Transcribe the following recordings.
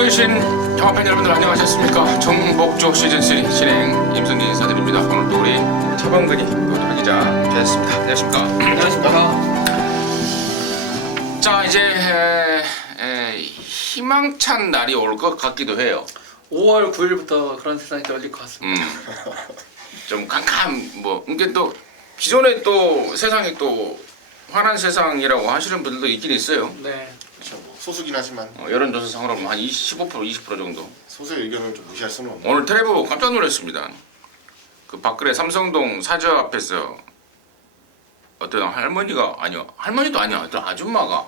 보고 계신 영화팬 여러분들 안녕하셨습니까? 정복조 시즌3 진행 임승진 인사드립니다. 오늘도 우리 차범근이 박 기자 계셨습니다. 안녕하십니까? 안녕하십니까? 자, 이제 희망찬 날이 올 것 같기도 해요. 5월 9일부터 그런 세상이 열릴 것 같습니다. 좀 이게 또 기존에 또 세상이 또 환한 세상이라고 하시는 분들도 있긴 있어요. 네. 그렇죠. 뭐 소수긴 하지만 여론조사상으로 한 15%, 20% 정도. 소수의 의견을 좀 무시할 수는 없는. 오늘 텔레비 보고 깜짝 놀랐습니다. 그 박근혜 삼성동 사저 앞에서 어떤 할머니가 할머니도 아니야, 어떤 아줌마가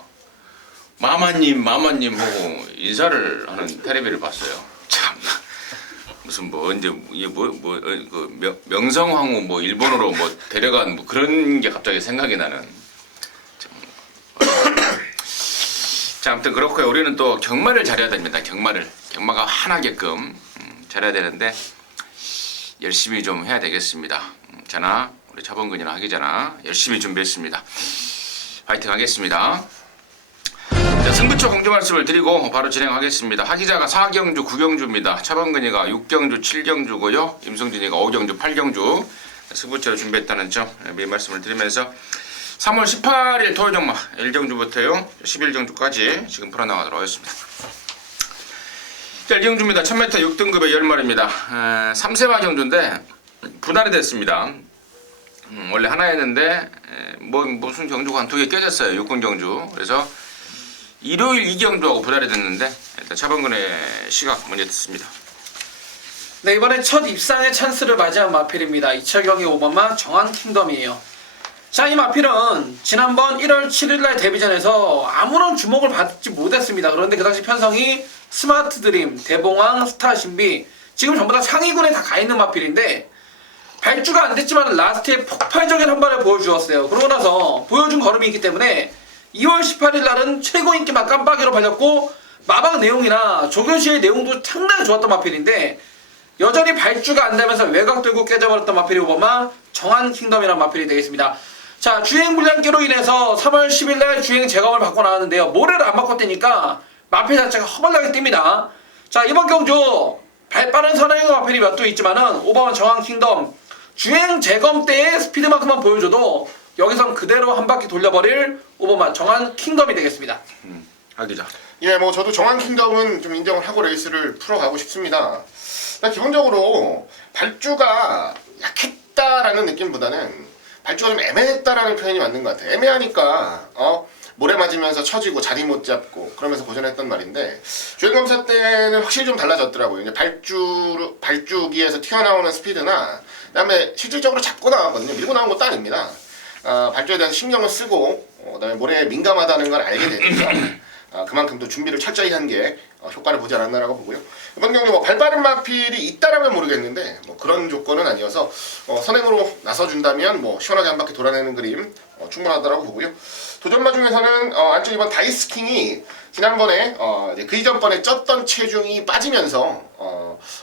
마마님 하고 인사를 하는 텔레비를 봤어요. 참 무슨 뭐 언제 이게 그 명성황후 뭐 일본으로 뭐 데려간 뭐 그런 게 갑자기 생각이 나는. 자, 아무튼 그렇고요. 우리는 또 경마를 잘해야 됩니다. 경마가 환하게끔 잘해야 되는데 열심히 좀 해야 되겠습니다. 저나 우리 차범근이나 하기자나 열심히 준비했습니다. 파이팅 하겠습니다. 자, 승부처 공지 말씀을 드리고 바로 진행하겠습니다. 하기자가 4경주, 9경주입니다. 차범근이가 6경주, 7경주고요. 임성진이가 5경주, 8경주 승부처를 준비했다는 점 미리 말씀을 드리면서 3월 18일 토요일 경마 1경주부터요 11경주까지 지금 풀어나가도록 하겠습니다. 1경주입니다. 1000m 6등급의 10마리입니다. 3세마 경주인데 분할이 됐습니다. 원래 하나였는데 무슨 경주가 한 2개 깨졌어요. 6군 경주. 그래서 일요일 2경주하고 분할이 됐는데 일단 차범근의 시각 먼저 듣습니다. 네, 이번에 첫 입상의 찬스를 맞이한 마필입니다. 이철경의 5번마 정한킹덤이에요. 자, 이 마필은 지난번 1월 7일날 데뷔전에서 아무런 주목을 받지 못했습니다. 그런데 그 당시 편성이 스마트드림, 대봉왕, 스타신비 지금 전부 다 상위군에 다 가있는 마필인데 발주가 안 됐지만 라스트에 폭발적인 한 발을 보여주었어요. 그러고 나서 보여준 걸음이 있기 때문에 2월 18일날은 최고 인기만 깜빡이로 팔렸고 마방 내용이나 조교시의 내용도 상당히 좋았던 마필인데 여전히 발주가 안 되면서 외곽 들고 깨져버렸던 마필이 오버마 정한킹덤이라는 마필이 되겠습니다. 자, 주행 불량기로 인해서 3월 10일날 주행 재검을 받고 나왔는데요. 모래를 안 바꿨다니까 마필 자체가 허벌나게 뜁니다. 자, 이번 경주 발빠른 선행의 마필이 몇 도 있지만은 오버마 정한킹덤 주행 재검 때의 스피드만큼만 보여줘도 여기선 그대로 한 바퀴 돌려버릴 오버마 정한킹덤이 되겠습니다. 하기자. 예, 뭐 저도 정한킹덤은 좀 인정을 하고 레이스를 풀어가고 싶습니다. 기본적으로 발주가 약했다라는 느낌보다는 발주가 좀 애매했다라는 표현이 맞는 것 같아요. 애매하니까 모래 맞으면서 처지고 자리 못 잡고 그러면서 고전했던 말인데 주행검사 때는 확실히 좀 달라졌더라고요. 이제 발주기에서 튀어나오는 스피드나 그다음에 실질적으로 잡고 나왔거든요. 밀고 나온 것도 아닙니다. 발주에 대해서 신경을 쓰고 그다음에 모래에 민감하다는 걸 알게 되니까 그만큼 또 준비를 철저히 한 게 효과를 보지 않았나라고 보고요. 이번 경기 발빠른 마필이 있다라면 모르겠는데 그런 조건은 아니어서 선행으로 나서준다면 시원하게 한 바퀴 돌아내는 그림 충분하다라고 보고요. 도전마 중에서는 안쪽 이번 다이스킹이 지난번에 그 이전번에 쪘던 체중이 빠지면서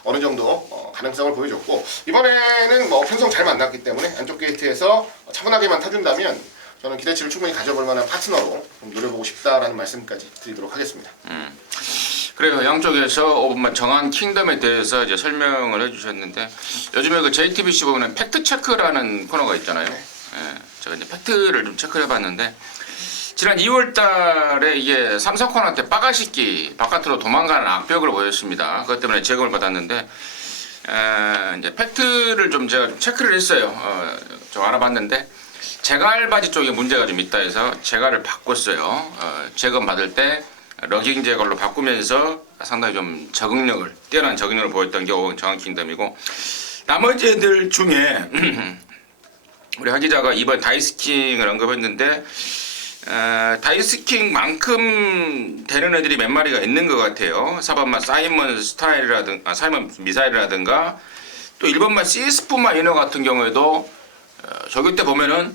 어느 정도 가능성을 보여줬고 이번에는 편성 잘 만났기 때문에 안쪽 게이트에서 차분하게만 타준다면 저는 기대치를 충분히 가져볼 만한 파트너로 좀 노려보고 싶다라는 말씀까지 드리도록 하겠습니다. 그래요. 양쪽에서 오버마 정한킹덤에 대해서 이제 설명을 해주셨는데 요즘에 그 JTBC 보면 팩트 체크라는 코너가 있잖아요. 예, 제가 이제 팩트를 좀 체크해봤는데 지난 2월달에 이게 3사코너한테 빠가시끼 바깥으로 도망가는 악벽을 보였습니다. 그것 때문에 제공을 받았는데 이제 팩트를 좀 제가 좀 체크를 했어요. 좀 알아봤는데 제갈바지 쪽에 문제가 좀 있다 해서 제갈을 바꿨어요. 제거 받을 때 러깅 제갈로 바꾸면서 상당히 좀 뛰어난 적응력을 보였던 게 정한킹덤이고 나머지 애들 중에 우리 하기자가 이번 다이스킹을 언급했는데 다이스킹만큼 되는 애들이 몇 마리가 있는 것 같아요. 4번마 사이먼 스타일이라든가 사이먼 미사일이라든가 또 1번마 시스푸마 이너 같은 경우에도 저기 때 보면은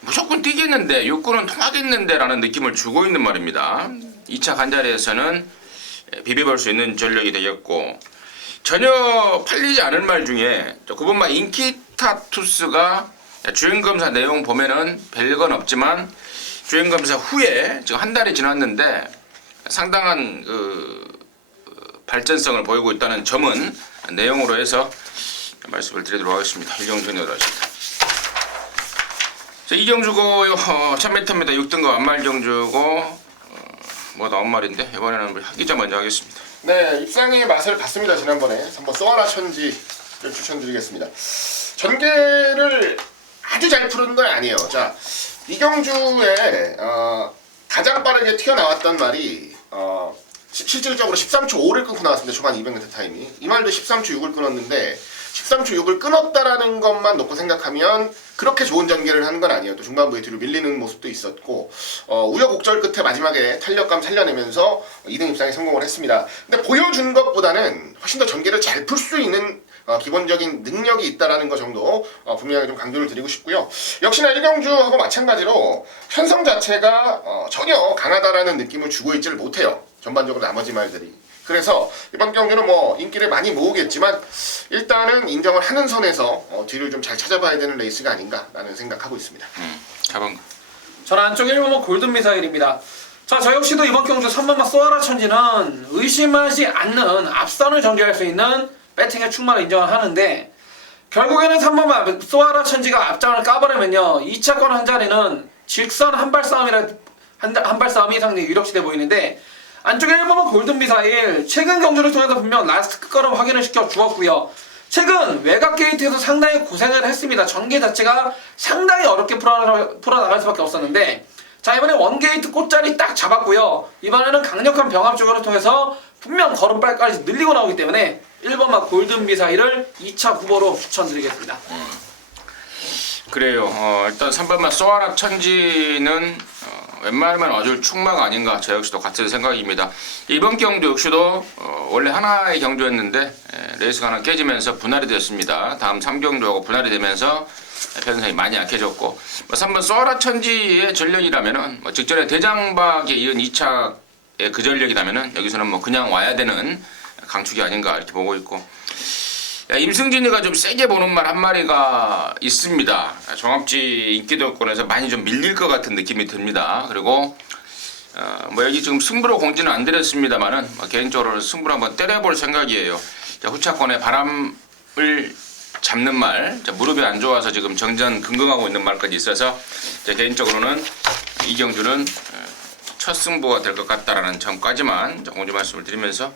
무조건 뛰겠는데 육군은 통하겠는데 라는 느낌을 주고 있는 말입니다. 2차 간자리에서는 비벼볼 수 있는 전력이 되겠고 전혀 팔리지 않을 말 중에 9번마 인키타투스가 주행검사 내용 보면은 별건 없지만 주행검사 후에 지금 한 달이 지났는데 상당한 발전성을 보이고 있다는 점은 내용으로 해서 말씀을 드리도록 하겠습니다. 이경주 내려가십니다. 자, 이경주고 1000m입니다. 6등급 완말 경주고 뭐 나온 말인데 이번에는 우리 하기자 먼저 하겠습니다. 네, 입상의 맛을 봤습니다. 지난번에 한번 쏘아라 천지를 추천드리겠습니다. 전개를 아주 잘 푸른 건 아니에요. 자, 이경주의 가장 빠르게 튀어나왔던 말이 실질적으로 13초 5를 끊고 나왔습니다. 초반 200m 타임이. 이 말도 13초 6을 끊었는데 13초 6을 끊었다라는 것만 놓고 생각하면 그렇게 좋은 전개를 하는 건 아니에요. 또 중반부에 뒤로 밀리는 모습도 있었고 우여곡절 끝에 마지막에 탄력감 살려내면서 2등 입상에 성공을 했습니다. 근데 보여준 것보다는 훨씬 더 전개를 잘 풀 수 있는 기본적인 능력이 있다라는 것 정도 분명히 좀 강조를 드리고 싶고요. 역시나 이경주하고 마찬가지로 편성 자체가 전혀 강하다라는 느낌을 주고 있지를 못해요. 전반적으로 나머지 말들이. 그래서 이번 경기는 뭐 인기를 많이 모으겠지만 일단은 인정을 하는 선에서 뒤를 좀 잘 찾아봐야 되는 레이스가 아닌가라는 생각하고 있습니다. 가방. 저는 안쪽 1번은 골든 미사일입니다. 자, 저 역시도 이번 경주 3번마 쏘아라 천지는 의심하지 않는 앞선을 전개할 수 있는 배팅의 충만을 인정을 하는데 결국에는 3번마 쏘아라 천지가 앞장을 까버리면요 2차권 한 자리는 직선 한발 싸움이 상당히 유력시돼 보이는데 안쪽에 1번은 골든미사일 최근 경주를 통해서 분명 라스트 끝걸음 확인을 시켜 주었고요. 최근 외곽 게이트에서 상당히 고생을 했습니다. 전개 자체가 상당히 어렵게 풀어나갈 수밖에 없었는데 자, 이번에 원게이트 꽃자리 딱 잡았고요. 이번에는 강력한 병합 조절을 통해서 분명 걸음발까지 늘리고 나오기 때문에 1번마 골든미사일을 2차 후보로 추천드리겠습니다. 그래요. 일단 3번만 쏘아라 천지는 웬만하면 어줄 충막 아닌가 저 역시도 같은 생각입니다. 이번 경주 역시도 원래 하나의 경주였는데 레이스가 하나 깨지면서 분할이 됐습니다. 다음 3경주하고 분할이 되면서 편성이 많이 약해졌고 3번 쏘아라 천지의 전력이라면은 직전에 대장박에 이은 2차의 그 전력이라면은 여기서는 뭐 그냥 와야 되는 강축이 아닌가 이렇게 보고 있고 임승진이가 좀 세게 보는 말 한 마리가 있습니다. 종합지 인기도권에서 많이 좀 밀릴 것 같은 느낌이 듭니다. 그리고 뭐 여기 지금 승부로 공지는 안 드렸습니다만은 개인적으로 승부를 한번 때려볼 생각이에요. 자, 후차권에 바람을 잡는 말, 무릎이 안 좋아서 지금 정전 근거하고 있는 말까지 있어서 개인적으로는 이경주는 첫 승부가 될 것 같다라는 점까지만 공지 말씀을 드리면서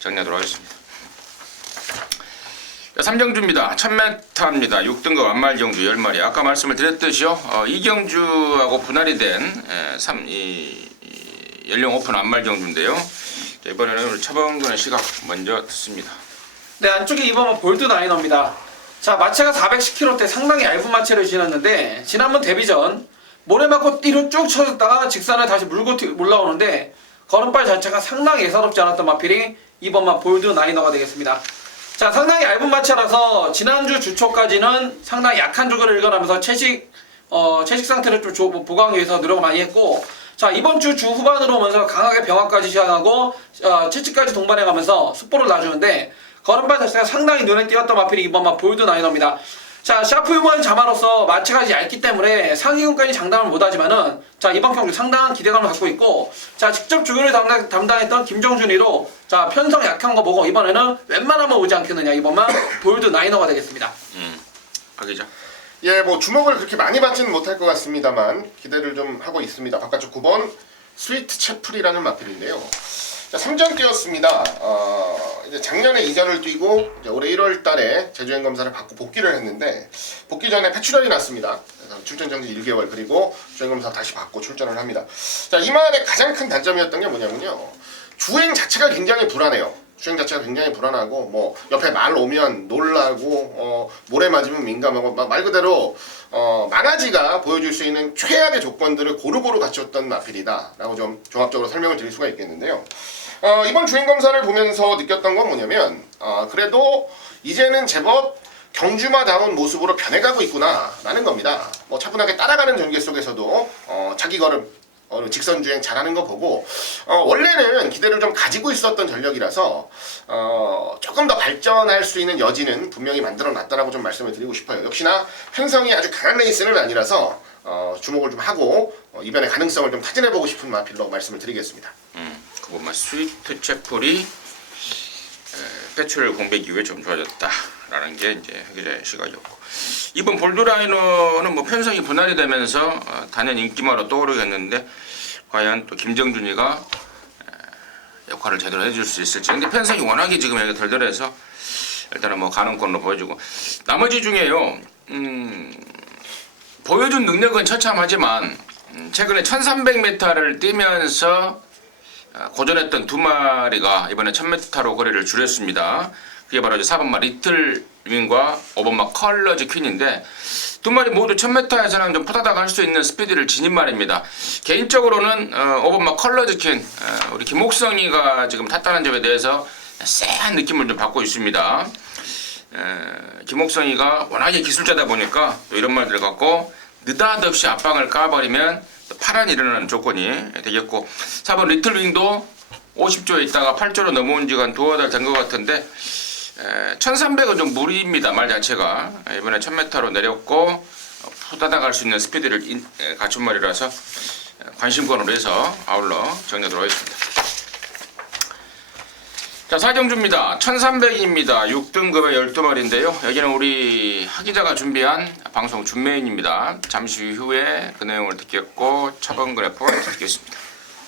정리하도록 하겠습니다. 3경주입니다. 1000m입니다. 6등급 완말 경주 10마리. 아까 말씀을 드렸듯이요. 이경주하고 분할이 된 연령 오픈 완말 경주인데요. 자, 이번에는 우리 차범근의 시각 먼저 듣습니다. 네, 안쪽에 2번은 볼드 나이너입니다. 자, 마체가 410kg대 상당히 얇은 마체를 지났는데 지난번 데뷔전 모래 맞고 뒤로 쭉 쳐졌다가 직선을 다시 물고 올라오는데 걸음발 자체가 상당히 예사롭지 않았던 마필이 2번만 볼드 나이너가 되겠습니다. 자, 상당히 얇은 마체라서 지난주 주초까지는 상당히 약한 조교를 일관하면서 채식 상태를 좀 보강하기 위해서 노력을 많이 했고 자, 이번 주 후반으로 오면서 강하게 병합까지 시작하고 채찍까지 동반해가면서 습보를 놔주는데 걸음발 자체가 상당히 눈에 띄었던 마필이 2번만 볼드 나이너입니다. 자, 샤프 유머의 자마로서 마체가 얇기 때문에 상위군까지 장담을 못하지만은 자, 이번 경기 상당한 기대감을 갖고 있고 자, 직접 조교를 담당했던 김정준이로 자, 편성 약한 거 보고 이번에는 웬만하면 오지 않겠느냐 이번만 볼드 나이너가 되겠습니다. 가기자. 예, 뭐 주목을 그렇게 많이 받지는 못할 것 같습니다만 기대를 좀 하고 있습니다. 바깥쪽 9번 스위트 채플이라는 마필인데요. 자, 3전 뛰었습니다. 이제 작년에 2전을 뛰고 이제 올해 1월 달에 제주행 검사를 받고 복귀를 했는데 복귀 전에 폐출혈이 났습니다. 그래서 출전 정지 1개월 그리고 주행 검사 다시 받고 출전을 합니다. 자, 이 말의 가장 큰 단점이었던 게 뭐냐면요. 주행 자체가 굉장히 불안해요. 주행 자체가 굉장히 불안하고 뭐 옆에 말 오면 놀라고 모래 맞으면 민감하고 말 그대로 망아지가 보여줄 수 있는 최악의 조건들을 고루고루 갖췄던 마필이다 라고 좀 종합적으로 설명을 드릴 수가 있겠는데요. 이번 주행 검사를 보면서 느꼈던 건 뭐냐면 그래도 이제는 제법 경주마다운 모습으로 변해가고 있구나 라는 겁니다. 뭐 차분하게 따라가는 전개 속에서도 자기 걸음 직선 주행 잘하는 거 보고 원래는 기대를 좀 가지고 있었던 전력이라서 조금 더 발전할 수 있는 여지는 분명히 만들어 놨다라고 좀 말씀을 드리고 싶어요. 역시나 편성이 아주 강한 레이스는 아니라서 주목을 좀 하고 이번에 가능성을 좀 타진해 보고 싶은 마필로 말씀을 드리겠습니다. 그것만 스위트 채플이 패출 공백 이후에 좀 좋아졌다라는 게 이제 기자의 시각이었고, 이번 볼드라이너는 뭐 편성이 분할이 되면서 단연 인기마로 떠오르겠는데 과연 또 김정준이가 역할을 제대로 해줄 수 있을지. 근데 편성이 워낙에 지금 여기 덜덜해서 일단은 뭐 가능권으로 보여주고, 나머지 중에요 보여준 능력은 처참하지만 최근에 1300m를 뛰면서 고전했던 두 마리가 이번에 1000m로 거리를 줄였습니다. 그게 바로 이제 4번마 리틀 윙과 5번마 컬러즈 퀸인데, 두 마리 모두 1000m에서는 좀 푸다닥 할 수 있는 스피드를 지닌 말입니다. 개인적으로는 5번마 컬러즈 퀸, 우리 김옥성이가 지금 탔다는 점에 대해서 쎄한 느낌을 좀 받고 있습니다. 김옥성이가 워낙에 기술자다 보니까 또 이런 말들을 갖고 느닷없이 압박을 까버리면 파란이 일어나는 조건이 되겠고, 4번 리틀윙도 50조에 있다가 8조로 넘어온 지가 한 두어 달 된 것 같은데 1300은 좀 무리입니다. 말 자체가. 이번에 1000m로 내렸고 푸다닥 할 수 있는 스피드를 갖춘 말이라서 관심권으로 해서 아울러 정리하도록 하겠습니다. 자, 사정주입니다. 1300입니다. 6등급의 12마리인데요. 여기는 우리 하기자가 준비한 방송 준메인입니다. 잠시 후에 그 내용을 듣겠고 처방근의 포인트 듣겠습니다.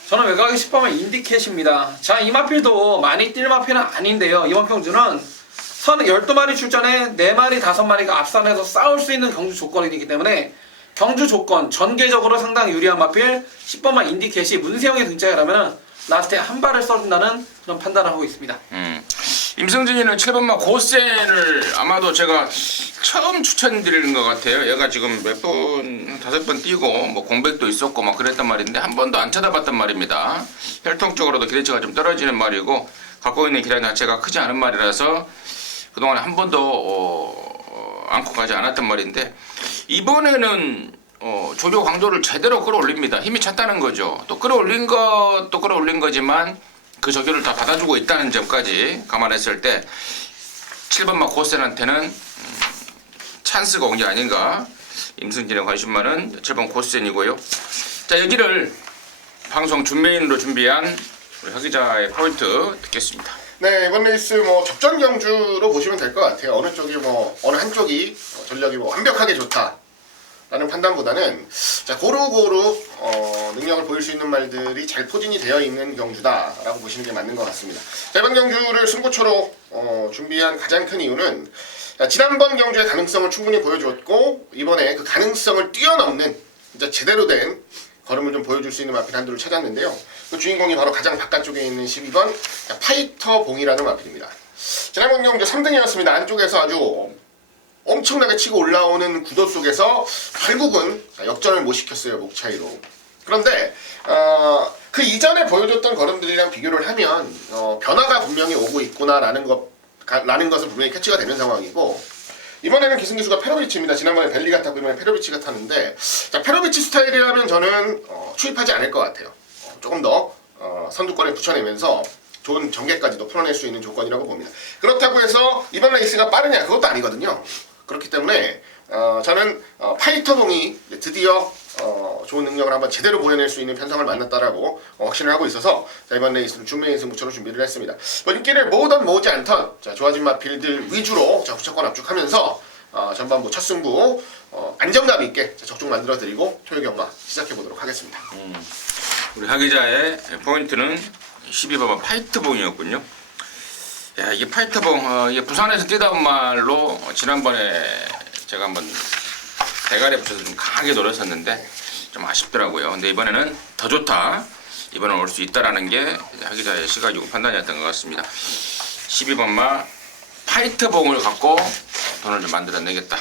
저는 외곽이 10번만 인디캣입니다. 자, 이 마필도 많이 뛸 마필은 아닌데요. 이번 경주는 선 12마리 출전에 4마리, 5마리가 앞선에서 싸울 수 있는 경주 조건이기 때문에 경주 조건 전개적으로 상당히 유리한 마필 10번만 인디캣이 문세영의 등장을 하면 라스트에 한 발을 써준다는 그런 판단을 하고 있습니다. 임승진이는 7번마 고센을 아마도 제가 처음 추천드리는 것 같아요. 얘가 지금 몇 번, 5번 뛰고 뭐 공백도 있었고 막 그랬단 말인데 한 번도 안 쳐다봤단 말입니다. 혈통적으로도 기대치가 좀 떨어지는 말이고 갖고 있는 기량 자체가 크지 않은 말이라서 그동안 한 번도 안고 가지 않았단 말인데, 이번에는 조교 강도를 제대로 끌어올립니다. 힘이 찼다는 거죠. 또 끌어올린 것도 끌어올린 거지만 그 조교를 다 받아주고 있다는 점까지 감안했을 때 7번마 고센한테는 찬스가 온 게 아닌가. 임승진의 관심 많은 7번 고센이고요. 자, 여기를 방송 준메인으로 준비한 우리 하기자의 포인트 듣겠습니다. 네, 이번 레이스 뭐 접전 경주로 보시면 될 것 같아요. 어느 쪽이 뭐 어느 한쪽이 전력이 뭐 완벽하게 좋다라는 판단보다는 자, 고루고루 능력을 보일 수 있는 말들이 잘 포진이 되어 있는 경주다라고 보시는 게 맞는 것 같습니다. 자, 이번 경주를 승부처로 준비한 가장 큰 이유는 자, 지난번 경주의 가능성을 충분히 보여주었고 이번에 그 가능성을 뛰어넘는 진짜 제대로 된 걸음을 좀 보여줄 수 있는 마필 한두를 찾았는데요. 그 주인공이 바로 가장 바깥쪽에 있는 12번 파이터 봉이라는 마필입니다. 지난번 경주 3등이었습니다. 안쪽에서 아주 엄청나게 치고 올라오는 구도 속에서 결국은 역전을 못 시켰어요. 목 차이로. 그런데 그 이전에 보여줬던 걸음들이랑 비교를 하면 변화가 분명히 오고 있구나라는 것은 분명히 캐치가 되는 상황이고, 이번에는 기승기수가 페로비치입니다. 지난번에 벨리가 타고 이번에 페로비치가 타는데, 자, 페로비치 스타일이라면 저는 추입하지 않을 것 같아요. 조금 더 선두권에 붙여내면서 좋은 전개까지도 풀어낼 수 있는 조건이라고 봅니다. 그렇다고 해서 이번 레이스가 빠르냐, 그것도 아니거든요. 그렇기 때문에 저는 파이터봉이 드디어 좋은 능력을 한번 제대로 보여낼 수 있는 편성을 만났다라고 확신을 하고 있어서 자, 이번 레이스는 준메인 승부처로 준비를 했습니다. 뭐 인기를 모으던 모으지 않던 자, 좋아진 마필들 위주로 자, 후차권 압축하면서 전반부 첫 승부 안정감 있게 자, 적중 만들어드리고 토요 경마 시작해보도록 하겠습니다. 우리 하기자의 포인트는 12번 파이트봉이었군요. 야, 이게 파이트봉, 이게 부산에서 뛰다 온 말로 지난번에 제가 한번 대가리에 붙여서 좀 강하게 노렸었는데 좀 아쉽더라고요. 근데 이번에는 더 좋다. 이번에 올 수 있다라는 게 하기자의 시각이고 판단이었던 것 같습니다. 12번마 파이트봉을 갖고 돈을 좀 만들어내겠다.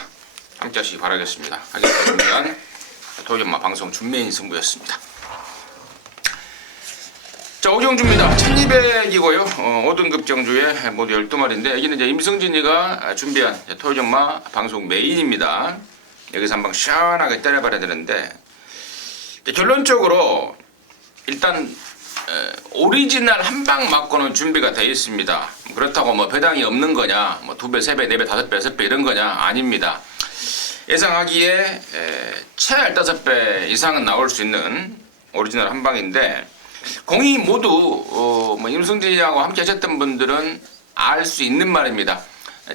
함께 하시기 바라겠습니다. 하기자가 준비한 토요일마 방송 준메인 승부였습니다. 자, 오경주입니다. 1200이고요. 5등급 경주에 모두 12마리인데 여기는 이제 임승진이가 준비한 토요일마 방송 메인입니다. 여기서 한방 시원하게 때려봐야 되는데, 결론적으로 일단 오리지널 한방 맞고는 준비가 되어 있습니다. 그렇다고 뭐 배당이 없는 거냐, 뭐 2배, 3배, 4배, 5배, 6배 이런 거냐, 아닙니다. 예상하기에 최 15배 이상은 나올 수 있는 오리지널 한방인데, 공이 모두 뭐 임승진이하고 함께 하셨던 분들은 알 수 있는 말입니다.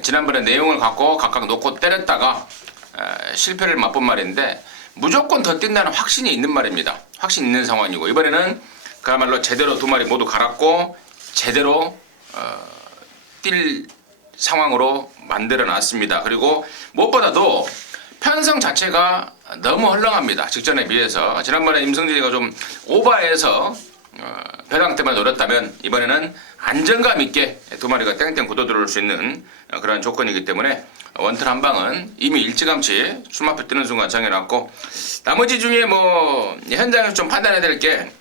지난번에 내용을 갖고 각각 놓고 때렸다가 실패를 맛본 말인데 무조건 더 뛴다는 확신이 있는 말입니다. 확신 있는 상황이고 이번에는 그야말로 제대로 두 마리 모두 갈았고 제대로 뛸 상황으로 만들어 놨습니다. 그리고 무엇보다도 편성 자체가 너무 헐렁합니다. 직전에 비해서. 지난번에 임성진이가 좀 오버해서 배당 때만 노렸다면 이번에는 안정감 있게 두 마리가 땡땡 굳어 들어올 수 있는 그런 조건이기 때문에 원틀 한 방은 이미 일찌감치 숨 앞에 뜨는 순간 정해놨고 나머지 중에 뭐 현장에서 좀 판단해야 될 게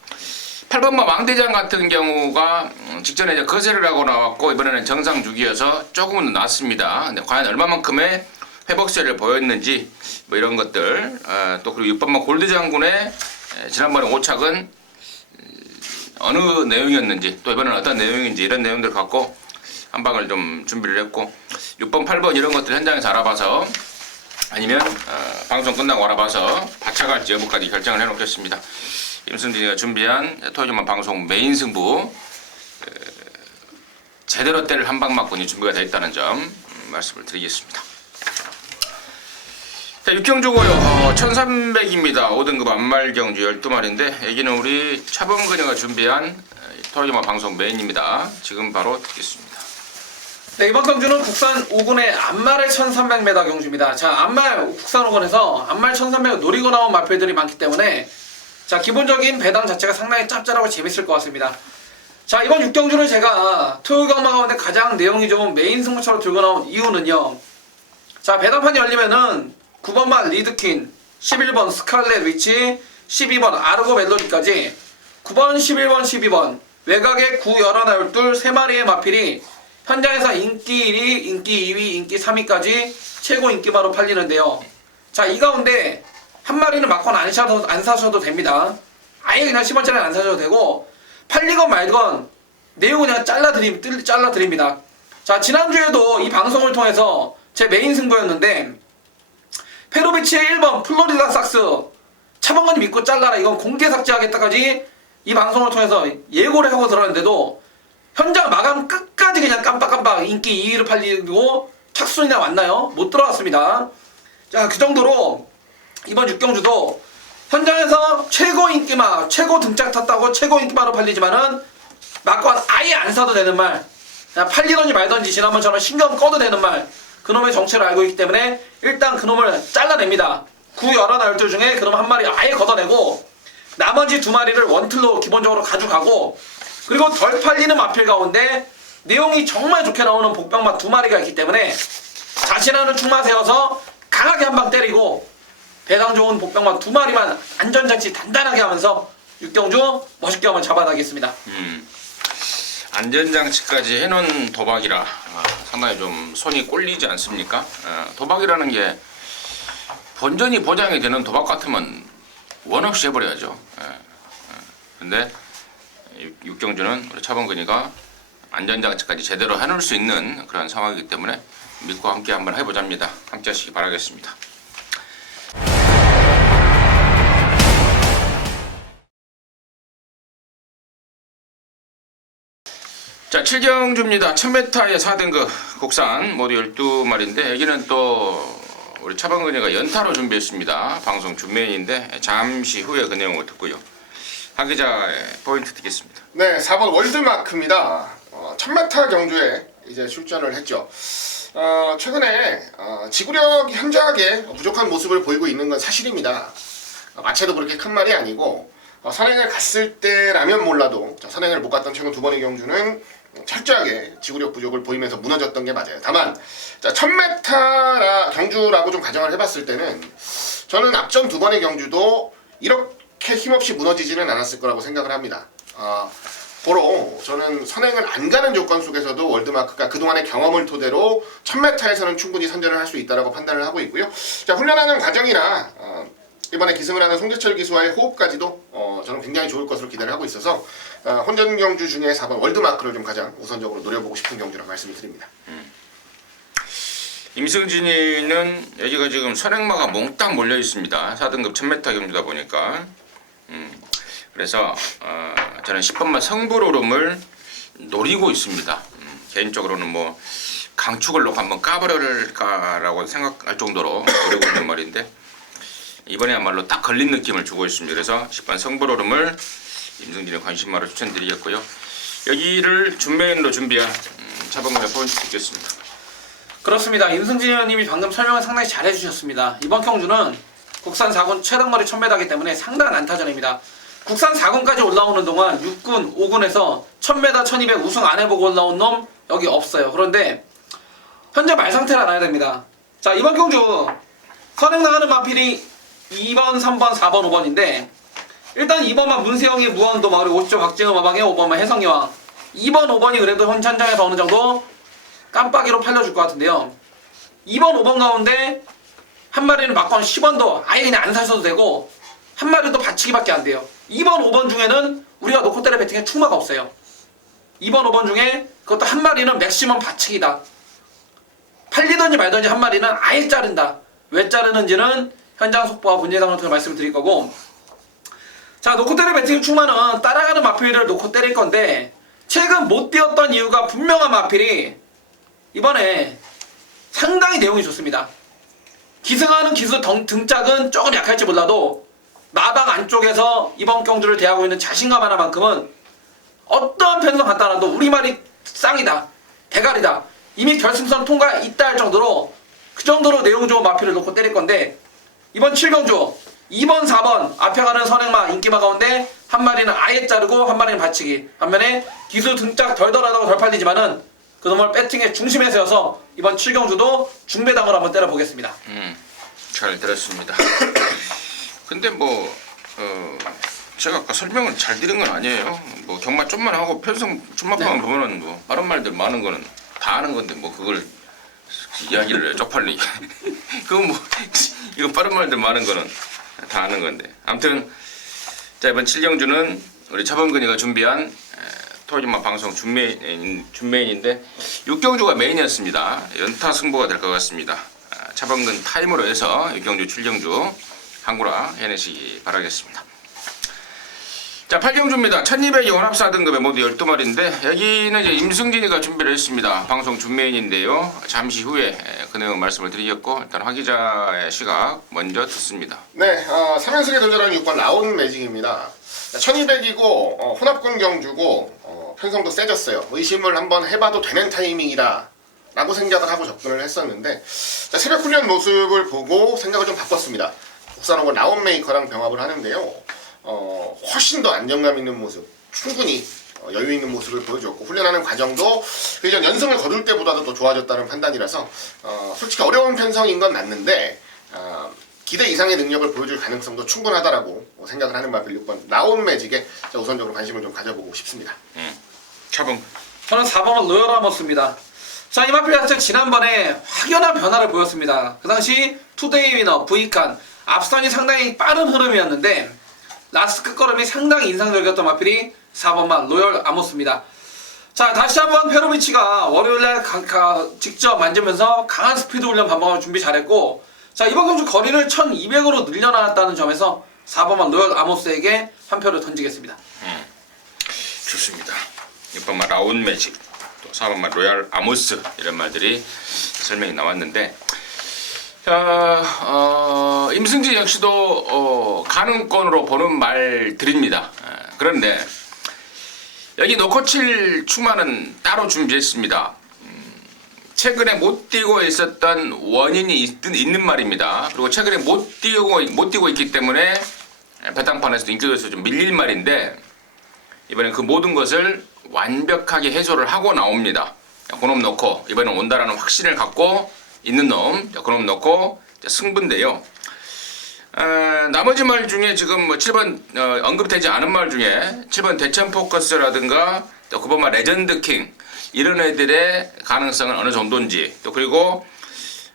8번마 왕대장 같은 경우가 직전에 이제 거세를 하고 나왔고 이번에는 정상 주기여서 조금은 낫습니다. 근데 과연 얼마만큼의 회복세를 보였는지 뭐 이런 것들 또 그리고 6번마 골드 장군의 지난번에 5착은 어느 내용이었는지 또 이번에는 어떤 내용인지 이런 내용들 갖고 한 방을 좀 준비를 했고 6번, 8번 이런 것들 현장에서 알아봐서 아니면 방송 끝나고 알아봐서 바쳐갈지 여부까지 결정을 해놓겠습니다. 임승진이가 준비한 토요일만 방송 메인 승부 제대로 때릴 한방막군이 준비가 되어 있다는 점 말씀을 드리겠습니다. 자, 6경주고요. 1300입니다. 5등급 안말경주 12마리인데 여기는 우리 차범근이가 준비한 토요일만 방송 메인입니다. 지금 바로 듣겠습니다. 네, 이번 경주는 국산 5군의 안말의 1300m 경주입니다. 자, 안말 국산 5군에서 안말 1300 노리고 나온 마필들이 많기 때문에 자, 기본적인 배당 자체가 상당히 짭짤하고 재밌을 것 같습니다. 자, 이번 6경주를 제가 토요일 경마 가운데 가장 내용이 좋은 메인 승부처로 들고 나온 이유는요. 자, 배당판이 열리면은 9번만 리드퀸, 11번 스칼렛 위치, 12번 아르고 멜로디까지 9번, 11번, 12번 외곽의 9, 11, 12 3마리의 마필이 현장에서 인기 1위, 인기 2위, 인기 3위까지 최고 인기마로 팔리는데요. 자, 이 가운데 한 마리는 막건 안 사셔도 됩니다. 아예 그냥 10원짜리 안 사셔도 되고 팔리건 말건 내용은 그냥 잘라드립니다. 자, 지난주에도 이 방송을 통해서 제 메인 승부였는데 페로비치의 1번 플로리다 삭스 차범근이 믿고 잘라라 이건 공개 삭제하겠다까지 이 방송을 통해서 예고를 하고 들었는데도 현장 마감 끝까지 그냥 깜빡깜빡 인기 2위로 팔리고 착순이나 왔나요? 못 들어왔습니다. 자, 그 정도로 이번 6경주도 현장에서 최고 인기마, 최고 등짝 탔다고 최고 인기마로 팔리지만은 막건 아예 안 사도 되는 말, 그냥 팔리던지 말던지 지난번처럼 신경 꺼도 되는 말, 그놈의 정체를 알고 있기 때문에 일단 그놈을 잘라냅니다. 9, 11, 12 중에 그놈 한 마리 아예 걷어내고 나머지 두 마리를 원틀로 기본적으로 가져가고 그리고 덜 팔리는 마필 가운데 내용이 정말 좋게 나오는 복병마 두 마리가 있기 때문에 자신하는 축마 세워서 강하게 한 방 때리고 배당 좋은 복병마 두 마리만 안전장치 단단하게 하면서 6경주 멋있게 한번 잡아나겠습니다. 안전장치까지 해놓은 도박이라 상당히 좀 손이 꼴리지 않습니까? 도박이라는 게 본전이 보장이 되는 도박 같으면 원 없이 해버려야죠. 근데 6경주는 우리 차범근이가 안전장치까지 제대로 해놓을 수 있는 그런 상황이기 때문에 믿고 함께 한번 해보자입니다. 함께 하시기 바라겠습니다. 자, 7경주입니다. 1000m의 4등급 국산 모두 12마리인데 여기는 또 우리 차범근이가 연타로 준비했습니다. 방송 준메인인데 잠시 후에 그 내용을 듣고요. 한 기자의 포인트 듣겠습니다. 네, 4번 월드마크입니다. 1000m 경주에 이제 출전을 했죠. 최근에 지구력이 현저하게 부족한 모습을 보이고 있는 건 사실입니다. 마체도 그렇게 큰 말이 아니고 선행을 갔을 때라면 몰라도 선행을 못 갔던 최근 두 번의 경주는 철저하게 지구력 부족을 보이면서 무너졌던 게 맞아요. 다만 1000m 경주라고 좀 가정을 해봤을 때는 저는 앞전 두 번의 경주도 이렇게 힘없이 무너지지는 않았을 거라고 생각을 합니다. 보러 저는 선행을 안 가는 조건 속에서도 월드마크가 그동안의 경험을 토대로 1000m에서는 충분히 선전을 할 수 있다고 판단을 하고 있고요. 자, 훈련하는 과정이나 이번에 기승을 하는 송재철 기수와의 호흡까지도 저는 굉장히 좋을 것으로 기대를 하고 있어서 혼전 경주 중에 4번 월드마크를 좀 가장 우선적으로 노려보고 싶은 경주라고 말씀을 드립니다. 임승진이는 여기가 지금 선행마가 몽땅 몰려 있습니다. 4등급 1000m 경주다 보니까 그래서 저는 10번마 성불오름을 노리고 있습니다. 개인적으로는 뭐 강축을 놓고 한번 까버릴까라고 생각할 정도로 노리고 있는 말인데 이번에야말로 딱 걸린 느낌을 주고 있습니다. 그래서 10번 성불오름을 임승진의 관심마로 추천드리겠고요. 여기를 준메인으로 준비한 차범근의 포인트 드리겠습니다. 그렇습니다. 임승진 의원님이 방금 설명을 상당히 잘 해주셨습니다. 이번 경주는 국산 4군 최단거리 1000m이기 때문에 상당한 안타전입니다. 국산 4군까지 올라오는 동안 6군, 5군에서 1000m, 1200 우승 안 해보고 올라온 놈 여기 없어요. 그런데 현재 말 상태를 알아야 됩니다. 자, 이번 경주 선행 나가는 마필이 2번, 3번, 4번, 5번인데 일단 2번만 문세영이 무한도마, 그리고 50조 박진우 마방의 5번만 혜성이왕, 2번, 5번이 그래도 현장에서 어느 정도 깜빡이로 팔려줄 것 같은데요. 2번, 5번 가운데 한 마리는 막건 10원도 아예 그냥 안 사셔도 되고 한 마리도 받치기밖에 안 돼요. 2번, 5번 중에는 우리가 놓고 때려 배팅에 충마가 없어요. 2번, 5번 중에 그것도 한 마리는 맥시멈 받치기다. 팔리든지 말든지 한 마리는 아예 자른다. 왜 자르는지는 현장 속보와 분재상을 통해 말씀을 드릴 거고, 자, 놓고 때려 배팅 충마는 따라가는 마필을 놓고 때릴 건데 최근 못 뛰었던 이유가 분명한 마필이 이번에 상당히 내용이 좋습니다. 기승하는 기수 등짝은 조금 약할지 몰라도 마방 안쪽에서 이번 경주를 대하고 있는 자신감 하나만큼은 어떠한 편성 갖다 놔도 우리말이 쌍이다, 대가리다, 이미 결승선 통과 있다 할 정도로 그 정도로 내용 좋은 마필을 놓고 때릴 건데 이번 7경주 2번, 4번 앞에 가는 선행마, 인기마 가운데 한 마리는 아예 자르고 한 마리는 받치기, 반면에 기수 등짝 덜덜하다고 덜 팔리지만은 그놈을 배팅의 중심에 세워서 이번 7경주도 중배당을 한번 때려보겠습니다. 잘 들었습니다. 근데 뭐 제가 아까 설명을 잘 드린 건 아니에요. 뭐 경마 좀만 하고 편성 준마파만 보면은 뭐 빠른 말들 많은 거는 다 아는 건데 뭐 그걸 이야기를 해, 쪽팔리. 그건 뭐 이거 빠른 말들 많은 거는 다 아는 건데. 아무튼 자, 이번 7경주는 우리 차범근이가 준비한 토요일만 방송 준메인인데 6경주가 메인이었습니다. 연타 승부가 될 것 같습니다. 차범근 타임으로 해서 6경주, 7경주 한구라 해내시기 바라겠습니다. 자, 8경주입니다. 1200이 원합 4등급에 모두 12마리인데 여기는 이제 임승진이가 준비를 했습니다. 방송 준메인인데요. 잠시 후에 그 내용 말씀을 드리겠고 일단 화 기자의 시각 먼저 듣습니다. 네, 3연승에 도전하는 6번 라운 매직입니다. 1200이고 혼합군 경주고 편성도 세졌어요. 의심을 한번 해봐도 되는 타이밍이다 라고 생각을 하고 접근을 했었는데 자, 새벽 훈련 모습을 보고 생각을 좀 바꿨습니다. 국산호고 라운 메이커랑 병합을 하는데요. 훨씬 더 안정감 있는 모습, 충분히 여유 있는 모습을 보여줬고 훈련하는 과정도 그 이전 연승을 거둘 때보다도 더 좋아졌다는 판단이라서 솔직히 어려운 편성인 건 맞는데 기대 이상의 능력을 보여줄 가능성도 충분하다라고 생각을 하는 마필 6번 라운 매직에 우선적으로 관심을 좀 가져보고 싶습니다. 차범. 저는 4번은 로열아머스입니다. 자, 이 마필 자체 지난번에 확연한 변화를 보였습니다. 그 당시 투데이 위너, V칸 앞선이 상당히 빠른 흐름이었는데 라스트 끝걸음이 상당히 인상적이었던 마필이 4번만 로열 아모스입니다. 자, 다시 한번 페로비치가 월요일날 직접 만지면서 강한 스피드 훈련 반복을 준비 잘했고, 자, 이번 경주 거리를 1200으로 늘려놨다는 점에서 4번만 로열 아모스에게 한 표를 던지겠습니다. 좋습니다. 6번만 라운 매직, 또 4번만 로얄 아모스 이런 말들이 설명이 나왔는데 자, 임승진 역시도 가능권으로 보는 말들입니다. 그런데 여기 노코칠 추마는 따로 준비했습니다. 최근에 못 뛰고 있었던 원인이 있는 말입니다. 그리고 최근에 못 뛰고 있기 때문에 배당판에서도 인기도에서 좀 밀릴 말인데 이번엔 그 모든 것을 완벽하게 해소를 하고 나옵니다. 그놈 넣고 이번엔 온다라는 확신을 갖고 있는 놈, 그놈 넣고 승부인데요. 나머지 말 중에 지금 뭐 7번 언급되지 않은 말 중에 7번 대천 포커스라든가 또 9번만 레전드 킹 이런 애들의 가능성은 어느 정도인지, 또 그리고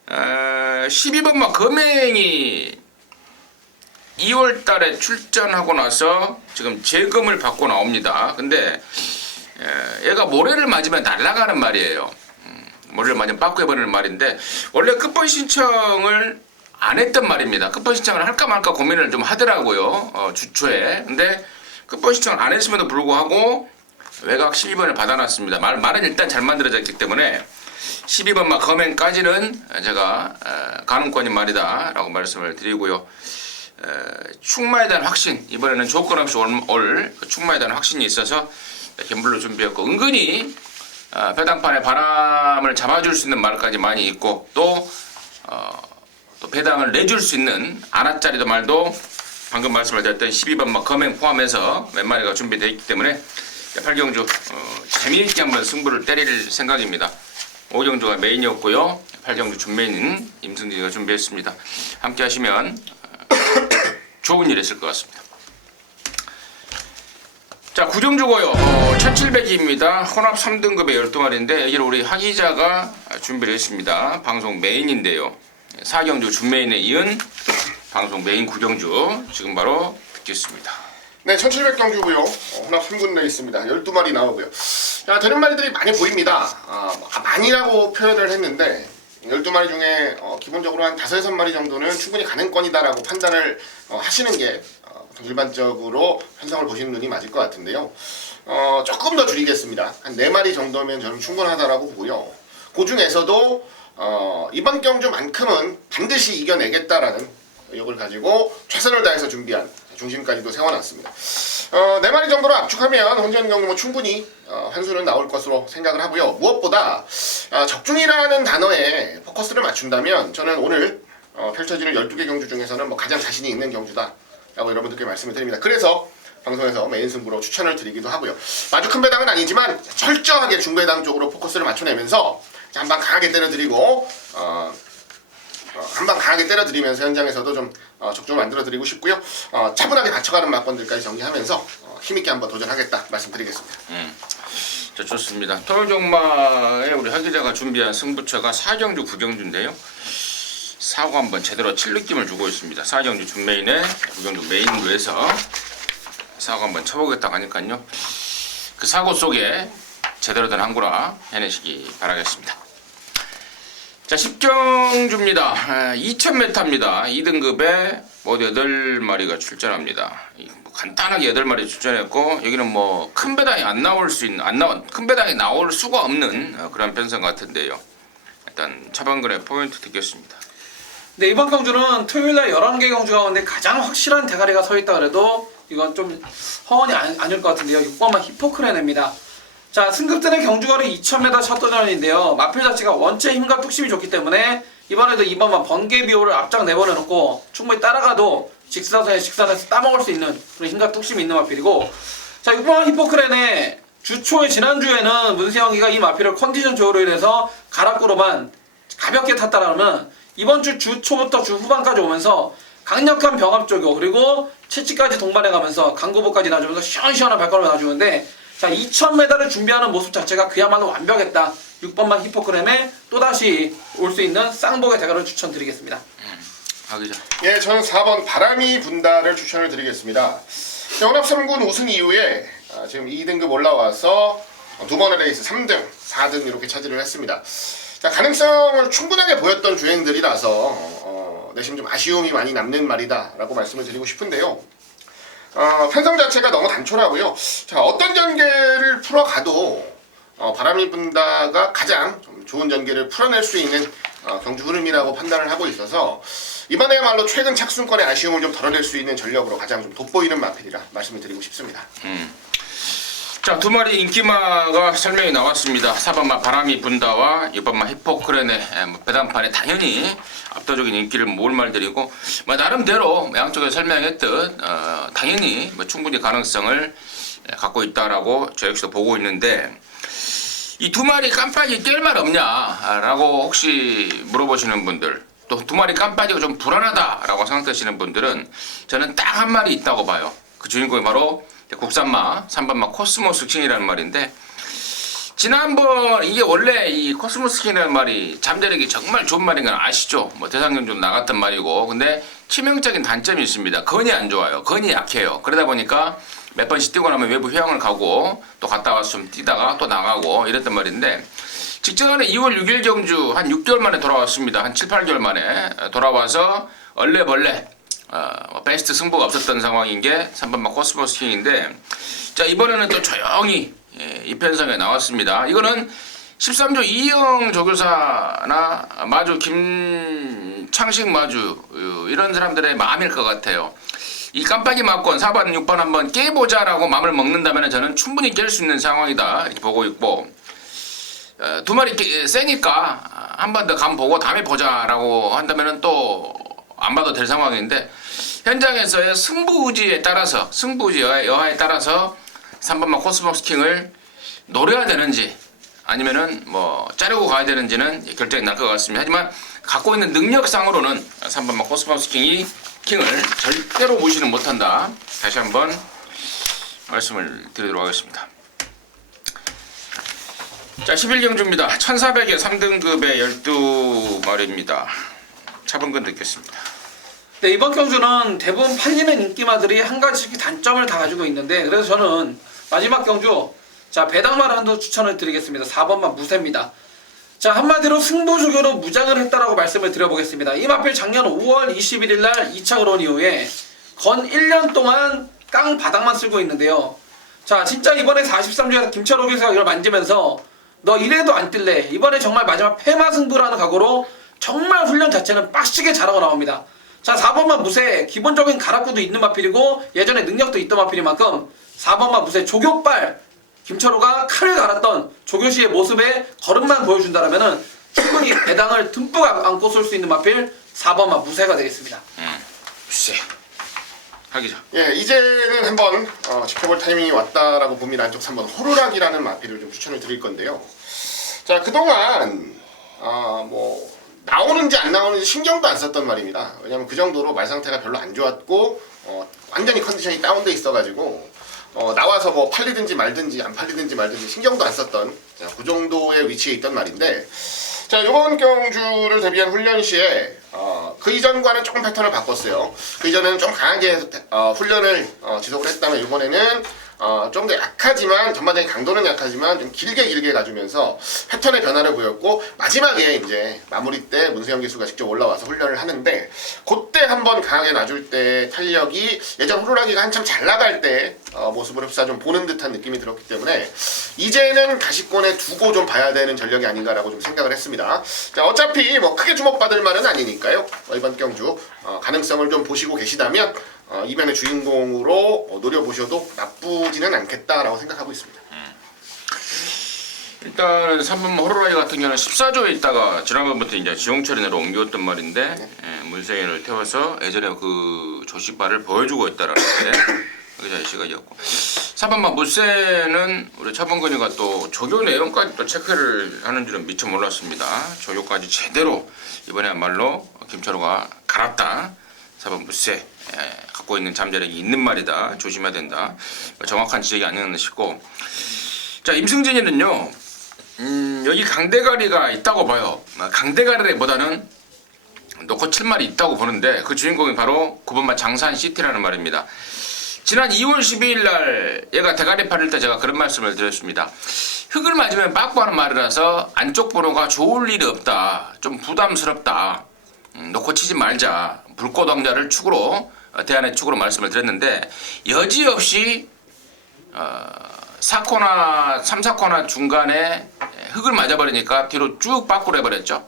12번만 금행이 2월 달에 출전하고 나서 지금 재검을 받고 나옵니다. 근데 얘가 모래를 맞으면 날아가는 말이에요. 모래를 맞으면 빠꾸해버리는 말인데 원래 끝번 신청을 안 했던 말입니다. 끝번 신청을 할까 말까 고민을 좀 하더라고요. 주초에. 근데 끝번 신청을 안 했음에도 불구하고 외곽 12번을 받아놨습니다. 말은 일단 잘 만들어졌기 때문에 12번마 검행까지는 제가 가능권인 말이다라고 말씀을 드리고요. 충마에 대한 확신, 이번에는 조건 없이 올 충마에 대한 확신이 있어서 갬블로 준비했고, 은근히 배당판에 바람을 잡아줄 수 있는 말까지 많이 있고, 또 배당을 내줄 수 있는 안아짜리도 말도 방금 말씀을 드렸던 12번마 검행 포함해서 몇 마리가 준비되어 있기 때문에 8경주 재미있게 한번 승부를 때릴 생각입니다. 5경주가 메인이었고요. 8경주 준메인은 임승진이가 준비했습니다. 함께 하시면 좋은 일 있을 것 같습니다. 자, 9경주고요. 1700입니다. 혼합 3등급의 12마리인데 여기를 우리 하기자가 준비를 했습니다. 방송 메인인데요. 4경주 준메인에 이은 방송 메인 9경주 지금 바로 듣겠습니다. 네, 1700경주고요. 혼합 3군 레이스입니다. 12마리 나오고요. 자, 되는 마리들이 많이 보입니다. 많이라고 표현을 했는데 12마리 중에 기본적으로 한 5-6마리 정도는 충분히 가능권이다라고 판단을 하시는 게 일반적으로 편성을 보시는 눈이 맞을 것 같은데요. 조금 더 줄이겠습니다. 한 4마리 정도면 저는 충분하다라고 보고요. 그 중에서도 이번 경주만큼은 반드시 이겨내겠다라는 의욕을 가지고 최선을 다해서 준비한 중심까지도 세워놨습니다. 4마리 정도로 압축하면 혼전 경주 충분히 환수는 나올 것으로 생각을 하고요. 무엇보다 적중이라는 단어에 포커스를 맞춘다면 저는 오늘 펼쳐지는 12개 경주 중에서는 가장 자신이 있는 경주다 라고 여러분들께 말씀을 드립니다. 그래서 방송에서 메인 승부로 추천을 드리기도 하고요. 아주 큰 배당은 아니지만 철저하게 중배당 쪽으로 포커스를 맞춰내면서 한방 강하게 때려드리고 한방 강하게 때려드리면서 현장에서도 좀 적중을 만들어드리고 싶고요. 차분하게 받쳐가는 막건들까지 정리하면서 힘있게 한번 도전하겠다 말씀드리겠습니다. 자, 좋습니다. 토요일 종마에 우리 하기자가 준비한 승부처가 4경주 9경주인데요. 4구 한번 제대로 칠 느낌을 주고 있습니다. 4경주 준메인에 9경주 메인으로 해서 4구 한번 쳐보겠다고 하니까요. 그 사고 속에 제대로 된 항구라 해내시기 바라겠습니다. 자, 10경주입니다. 2000m입니다. 2등급에 모두 8마리가 출전합니다. 간단하게 8마리 출전했고, 여기는 큰 배당이 큰 배당이 나올 수가 없는 그런 편성 같은데요. 일단 차범근의 포인트 듣겠습니다. 네, 이번 경주는 토요일날 11개 경주 가운데 가장 확실한 대가리가 서 있다 그래도 이건 좀 허언이 아닐 것 같은데요. 6번만 히포크레네입니다. 자, 승급전의 경주거리 2000m 첫 도전인데요. 마필 자체가 원체 힘과 뚝심이 좋기 때문에 이번에도 2번만 번개 비호를 앞장 내버려놓고 충분히 따라가도 직선에서 따먹을 수 있는 그런 힘과 뚝심이 있는 마필이고, 자, 6번만 히포크레네 주초에 지난주에는 문세영이가 이 마필을 컨디션 조율로 인해서 가락구로만 가볍게 탔다라면 이번 주 주초부터 주 후반까지 오면서 강력한 병합 쪽이고, 그리고 채찌까지 동반해가면서 강고보까지 놔주면서 시원시원한 발걸음을 놔주는데, 자, 2000m를 준비하는 모습 자체가 그야말로 완벽했다. 6번만 히포크렘에 또다시 올 수 있는 쌍복의 대가를 추천드리겠습니다. 하기자. 예, 저는 4번 바람이 분다를 추천을 드리겠습니다. 혼합 3군 우승 이후에 지금 2등급 올라와서 2번의 레이스 3등, 4등 이렇게 차지를 했습니다. 자, 가능성을 충분하게 보였던 주행들이라서 내심 좀 아쉬움이 많이 남는 말이다 라고 말씀을 드리고 싶은데요. 편성 자체가 너무 단촐하고요. 자, 어떤 전개를 풀어가도 바람이 분다가 가장 좀 좋은 전개를 풀어낼 수 있는 경주 흐름이라고 판단을 하고 있어서 이번에야말로 최근 착순권의 아쉬움을 좀 덜어낼 수 있는 전력으로 가장 좀 돋보이는 마필이라 말씀을 드리고 싶습니다. 자, 2마리 인기마가 설명이 나왔습니다. 4번마 바람이 분다와 6번마 히포크레네 배당판에 당연히 압도적인 인기를 모을 말들이고, 나름대로 양쪽에 설명했듯 당연히 충분히 가능성을 갖고 있다라고 저 역시도 보고 있는데, 이 2마리 깜빡이 깰 말 없냐라고 혹시 물어보시는 분들, 또 2마리 깜빡이가 좀 불안하다라고 생각하시는 분들은 저는 딱 한 마리 있다고 봐요. 그 주인공이 바로 국산마 3번마 코스모스 킹이라는 말인데, 지난번 이게 원래 이 코스모스 킹이라는 말이 잠재력이 정말 좋은 말인 건 아시죠? 대상경주 나갔던 말이고, 근데 치명적인 단점이 있습니다. 건이 안 좋아요. 건이 약해요. 그러다 보니까 몇 번씩 뛰고 나면 외부 휴양을 가고 또 갔다 와서 좀 뛰다가 또 나가고 이랬단 말인데, 직전에 2월 6일 경주 한 6개월 만에 돌아왔습니다. 한 7, 8개월 만에 돌아와서 얼레벌레 베스트 승부가 없었던 상황인 게 3번마 코스모스 킹인데, 자, 이번에는 또 조용히 이편성에 나왔습니다. 이거는 13조 이영 조교사나 마주 김창식 마주 이런 사람들의 마음일 것 같아요. 이 깜빡이 맞건 4번 6번 한번 깨보자라고 마음을 먹는다면 저는 충분히 깰 수 있는 상황이다 이렇게 보고 있고, 두 마리 세니까 한 번 더 감 보고 다음에 보자라고 한다면 또 안 봐도 될 상황인데, 현장에서의 승부지에 따라서 승부지 여하에 따라서 3번만 코스모스킹을 노려야 되는지 아니면은 뭐 자르고 가야 되는지는 결정이 날 것 같습니다. 하지만 갖고 있는 능력상으로는 3번만 코스모스킹을 절대로 무시는 못한다. 다시 한번 말씀을 드리도록 하겠습니다. 자, 11경주입니다. 1400에 3등급의 12마리입니다. 차범근 듣겠습니다. 네, 이번 경주는 대부분 팔리는 인기마들이 한 가지 단점을 다 가지고 있는데, 그래서 저는 마지막 경주 자 배당마를 한도 추천을 드리겠습니다. 4번만 무쇠입니다. 자, 한마디로 승부조교로 무장을 했다라고 말씀을 드려보겠습니다. 이 마필 작년 5월 21일 날 2차 그런 이후에 건 1년 동안 깡 바닥만 쓸고 있는데요. 자, 진짜 이번에 43조에서 김철호 교수가 이걸 만지면서 너 이래도 안 뜰래, 이번에 정말 마지막 패마승부라는 각오로 정말 훈련 자체는 빡시게 잘하고 나옵니다. 자, 4번만 무쇠, 기본적인 가락구도 있는 마필이고 예전에 능력도 있던 마필인 만큼 4번만 무쇠 조교빨, 김철호가 칼을 갈았던 조교시의 모습에 걸음만 보여준다라면은 충분히 배당을 듬뿍 안고 쏠 수 있는 마필 4번만 무쇠가 되겠습니다. 무쇠 하기죠. 예, 이제는 한번 지켜볼 타이밍이 왔다라고 봅니다. 안쪽 3번 호루라기라는 마필을 좀 추천을 드릴 건데요. 자, 그동안 뭐 나오는지 안 나오는지 신경도 안 썼던 말입니다. 왜냐면 그 정도로 말 상태가 별로 안 좋았고 완전히 컨디션이 다운돼 있어가지고 나와서 뭐 팔리든지 말든지 안 팔리든지 말든지 신경도 안 썼던, 자, 그 정도의 위치에 있던 말인데, 자, 이번 경주를 대비한 훈련 시에 그 이전과는 조금 패턴을 바꿨어요. 그 이전에는 좀 강하게 훈련을 지속을 했다면 이번에는 좀 더 약하지만, 전반적인 강도는 약하지만 좀 길게 가주면서 패턴의 변화를 보였고, 마지막에 이제 마무리 때 문세영 기수가 직접 올라와서 훈련을 하는데, 그때 한번 강하게 놔줄 때 탄력이 예전 호루라기가 한참 잘 나갈 때 모습을 흡사 좀 보는 듯한 느낌이 들었기 때문에 이제는 가시권에 두고 좀 봐야 되는 전력이 아닌가라고 좀 생각을 했습니다. 자, 어차피 뭐 크게 주목받을 말은 아니니까요. 이번 경주 가능성을 좀 보시고 계시다면 이변의 주인공으로 노려보셔도 나쁘지는 않겠다라고 생각하고 있습니다. 일단 3번 호루라기 같은 경우는 14조에 있다가 지난번부터 이제 지용철인으로 옮겼던 말인데, 문세인을 태워서 예전에 그 조시발을 보여주고 있다라는 게 그게 시각이었고, 3번만 무쇠는 우리 차범근이가 또 조교 내용까지 또 체크를 하는 줄은 미처 몰랐습니다. 조교까지 제대로 이번에야말로 김철호가 갈았다. 4번 무쇠, 갖고 있는 잠재력이 있는 말이다. 조심해야 된다. 정확한 지적이 아니었나 싶고, 자, 임승진이는요, 여기 강대가리가 있다고 봐요. 강대가리보다는 놓고 7마리 있다고 보는데, 그 주인공이 바로 9번만 장산시티라는 말입니다. 지난 2월 12일 날 얘가 대가리 팔릴 때 제가 그런 말씀을 드렸습니다. 흙을 맞으면 빠꾸하는 말이라서 안쪽 번호가 좋을 일이 없다. 좀 부담스럽다. 놓고 치지 말자. 불꽃 왕자를 축으로, 대안의 축으로 말씀을 드렸는데, 여지없이 4코나 3, 4코나 중간에 흙을 맞아버리니까 뒤로 쭉 빠꾸를 해버렸죠.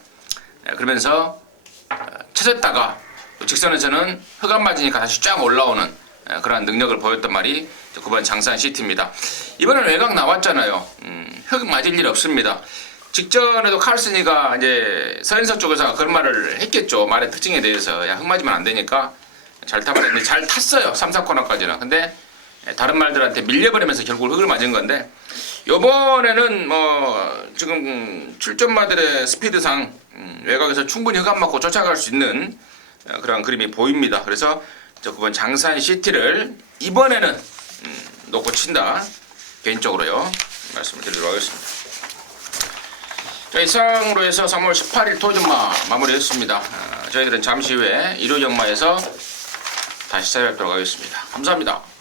그러면서 쳐졌다가 직선에서는 흙 안 맞으니까 다시 쫙 올라오는 그러한 능력을 보였던 말이 9번 장산시티입니다. 이번에는 외곽 나왔잖아요. 흙 맞을 일 없습니다. 직전에도 칼슨이가 이제 서현석 쪽에서 그런 말을 했겠죠. 말의 특징에 대해서. 야, 흙 맞으면 안 되니까 잘 타버렸는데 잘 탔어요. 3, 4코너까지는. 근데 다른 말들한테 밀려버리면서 결국 흙을 맞은 건데, 요번에는 뭐 지금 출전마들의 스피드상 외곽에서 충분히 흙 안 맞고 쫓아갈 수 있는 그런 그림이 보입니다. 그래서 9번 장산시티를 이번에는 놓고 친다. 개인적으로요. 말씀을 드리도록 하겠습니다. 자, 이상으로 해서 3월 18일 토요전마 마무리했습니다. 저희들은 잠시 후에 일요전마에서 다시 찾아뵙도록 하겠습니다. 감사합니다.